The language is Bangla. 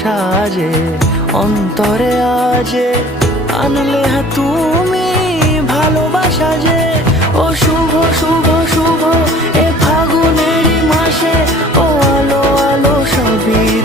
সাজে অন্তরে আজে আনলে তুমি ভালোবাসা যে। ও শুভ শুভ শুভ এ ফাগুনেরই মাসে, ও আলো আলো সবই